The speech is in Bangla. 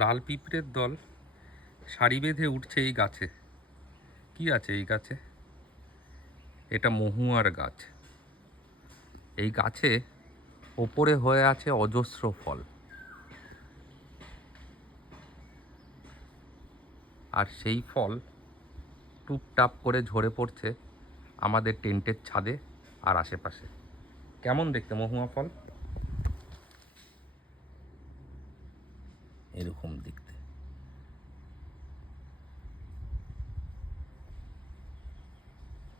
লাল পিঁপড়ের দল সারি বেঁধে উঠছে এই গাছে। কি আছে এই গাছে? এটা মহুয়ার গাছ। এই গাছে ওপরে হয়ে আছে অজস্র ফল, আর সেই ফল টুপটাপ করে ঝরে পড়ছে আমাদের টেন্টের ছাদে আর আশেপাশে। কেমন দেখতে মহুয়া ফল? এরকম দেখতে।